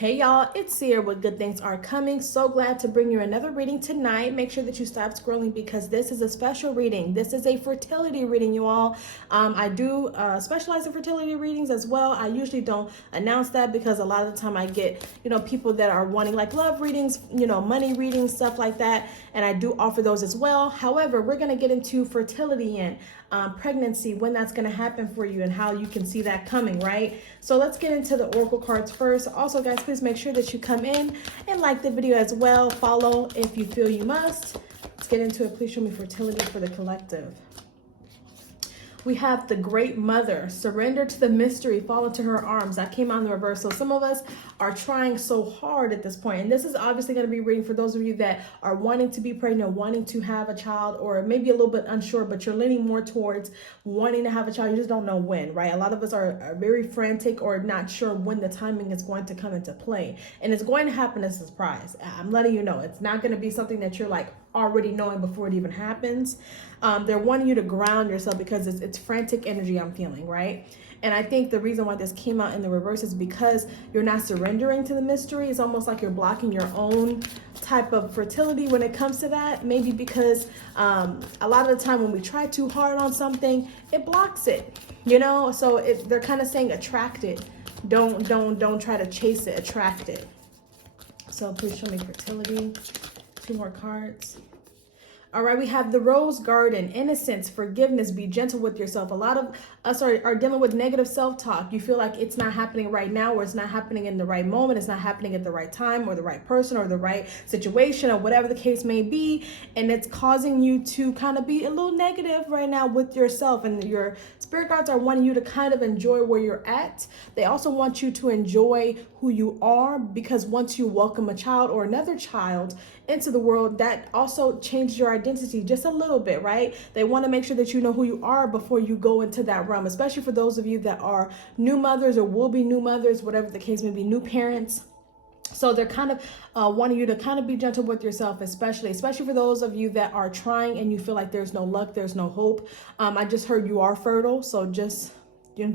Hey y'all, it's Sierra with Good Things Are Coming. So glad to bring you another reading tonight. Make sure that you stop scrolling because this is a special reading. This is a fertility reading, you all. I do specialize in fertility readings as well. I usually don't announce that because a lot of the time I get, people that are wanting like love readings, money readings, stuff like that. And I do offer those as well. However, we're going to get into fertility and pregnancy, when that's going to happen for you and how you can see that coming, right? So let's get into the oracle cards first. Also, guys, please make sure that you come in and like the video as well. Follow if you feel you must. Let's get into it. Please show me fertility for the collective. We have the Great Mother, surrender to the mystery, fall into her arms. That came out in the reverse. So some of us are trying so hard at this point. And this is obviously going to be reading for those of you that are wanting to be pregnant, wanting to have a child, or maybe a little bit unsure, but you're leaning more towards wanting to have a child. You just don't know when, right? A lot of us are very frantic or not sure when the timing is going to come into play. And it's going to happen as a surprise. I'm letting you know. It's not going to be something that you're like already knowing before it even happens. They're wanting you to ground yourself because it's frantic energy I'm feeling, right? And I think the reason why this came out in the reverse is because you're not surrendering to the mystery. It's almost like you're blocking your own type of fertility when it comes to that. Maybe because a lot of the time when we try too hard on something, it blocks it, So they're kind of saying attract it. Don't try to chase it, attract it. So please show me fertility. 2 more cards. All right, we have the Rose Garden, innocence, forgiveness, be gentle with yourself. A lot of us are dealing with negative self-talk. You feel like it's not happening right now, or it's not happening in the right moment. It's not happening at the right time or the right person or the right situation or whatever the case may be. And it's causing you to kind of be a little negative right now with yourself. And your spirit guides are wanting you to kind of enjoy where you're at. They also want you to enjoy who you are, because once you welcome a child or another child into the world, that also changes your identity just a little bit, right? They want to make sure that you know who you are before you go into that realm, especially for those of you that are new mothers or will be new mothers, whatever the case may be, new parents. So they're kind of wanting you to kind of be gentle with yourself, especially for those of you that are trying and you feel like there's no luck, there's no hope. I just heard you are fertile, so just you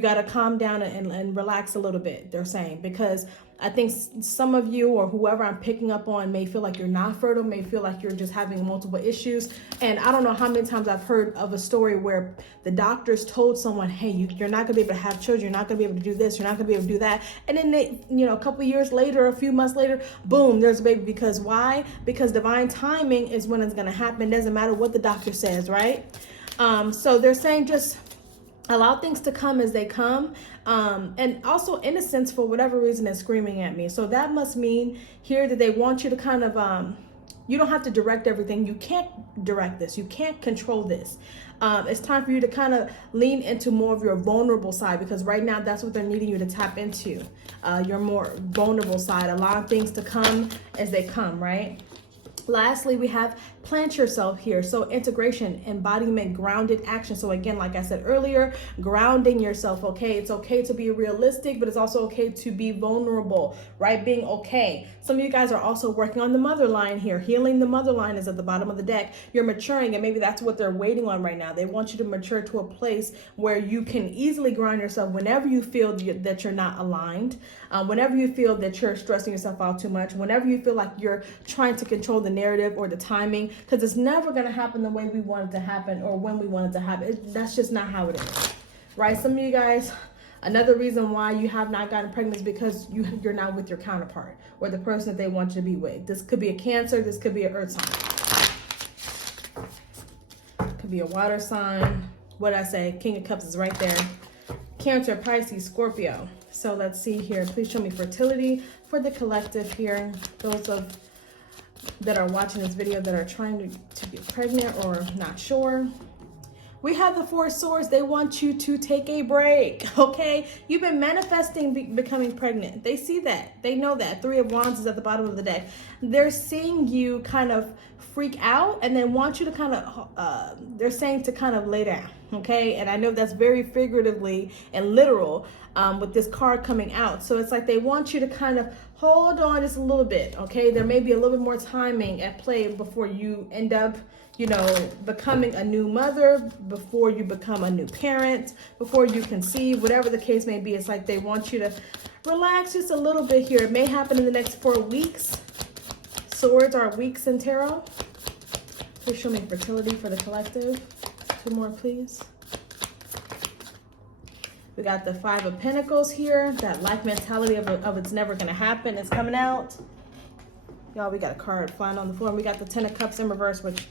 got to calm down and relax a little bit, they're saying, because I think some of you or whoever I'm picking up on may feel like you're not fertile, may feel like you're just having multiple issues. And I don't know how many times I've heard of a story where the doctors told someone, hey, you're not going to be able to have children. You're not going to be able to do this. You're not going to be able to do that. And then they, a couple years later, a few months later, boom, there's a baby. Because why? Because divine timing is when it's going to happen. It doesn't matter what the doctor says, right? So they're saying just allow things to come as they come. And also innocence, for whatever reason, is screaming at me. So that must mean here that they want you to kind of, you don't have to direct everything. You can't direct this. You can't control this. It's time for you to kind of lean into more of your vulnerable side, because right now that's what they're needing you to tap into. Your more vulnerable side, allowing things to come as they come, right? Lastly, we have plant yourself here. So integration, embodiment, grounded action. So again, like I said earlier, grounding yourself, okay? It's okay to be realistic, but it's also okay to be vulnerable, right? Being okay. Some of you guys are also working on the mother line here. Healing the mother line is at the bottom of the deck. You're maturing, and maybe that's what they're waiting on right now. They want you to mature to a place where you can easily ground yourself whenever you feel that you're not aligned, whenever you feel that you're stressing yourself out too much, whenever you feel like you're trying to control the narrative or the timing, because it's never going to happen the way we want it to happen or when we want it to happen. That's just not how it is, right? Some of you guys, another reason why you have not gotten pregnant is because you're not with your counterpart or the person that they want you to be with. This could be a Cancer. This could be an Earth sign. Could be a water sign. What did I say? King of Cups is right there. Cancer, Pisces, Scorpio. So let's see here. Please show me fertility for the collective here. Those that are watching this video that are trying to get pregnant or not sure. We have the 4 swords. They want you to take a break, okay? You've been manifesting becoming pregnant. They see that. They know that. 3 of Wands is at the bottom of the deck. They're seeing you kind of freak out and then want you to kind of, they're saying to kind of lay down, okay? And I know that's very figuratively and literal with this card coming out. So it's like they want you to kind of hold on just a little bit, okay? There may be a little bit more timing at play before you end up, you know, becoming a new mother, before you become a new parent, before you conceive, whatever the case may be. It's like they want you to relax just a little bit here. It may happen in the next 4 weeks. Swords are weeks in tarot. Please show me fertility for the collective. 2 more, please. We got the 5 of Pentacles here. That life mentality of it's never going to happen is coming out. Y'all, we got a card flying on the floor. And we got the 10 of Cups in reverse, which,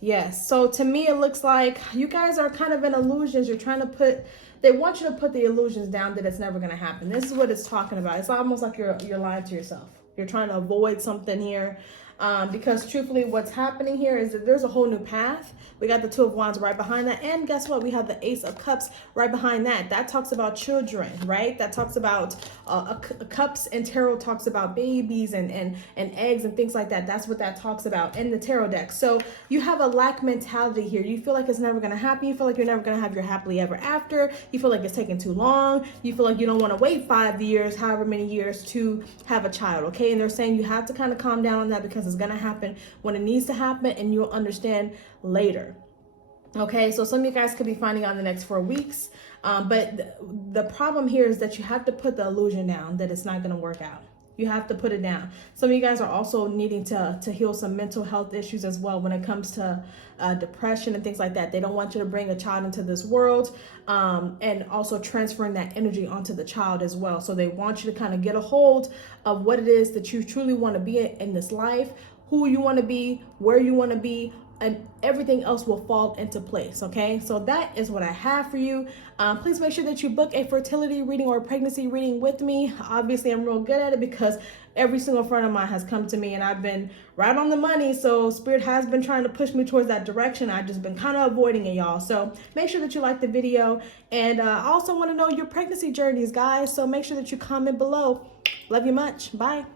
yes. So to me, it looks like you guys are kind of in illusions. You're trying to put, they want you to put the illusions down that it's never going to happen. This is what it's talking about. It's almost like you're lying to yourself. You're trying to avoid something here. Because truthfully, what's happening here is that there's a whole new path. We got the 2 of Wands right behind that. And guess what? We have the Ace of Cups right behind that. That talks about children, right? That talks about cups, and tarot talks about babies and eggs and things like that. That's what that talks about in the tarot deck. So you have a lack mentality here. You feel like it's never going to happen. You feel like you're never going to have your happily ever after. You feel like it's taking too long. You feel like you don't want to wait 5 years, however many years, to have a child, okay? And they're saying you have to kind of calm down on that because it's going to happen when it needs to happen, and you'll understand later. Okay, so some of you guys could be finding out in the next 4 weeks, but the problem here is that you have to put the illusion down that it's not going to work out. You have to put it down. Some of you guys are also needing to heal some mental health issues as well when it comes to depression and things like that. They don't want you to bring a child into this world, and also transferring that energy onto the child as well. So they want you to kind of get a hold of what it is that you truly want to be in this life, who you want to be, where you want to be, and everything else will fall into place, okay? So that is what I have for you. Please make sure that you book a fertility reading or a pregnancy reading with me. Obviously, I'm real good at it because every single friend of mine has come to me and I've been right on the money. So Spirit has been trying to push me towards that direction. I've just been kind of avoiding it, y'all. So make sure that you like the video. And I also want to know your pregnancy journeys, guys. So make sure that you comment below. Love you much. Bye.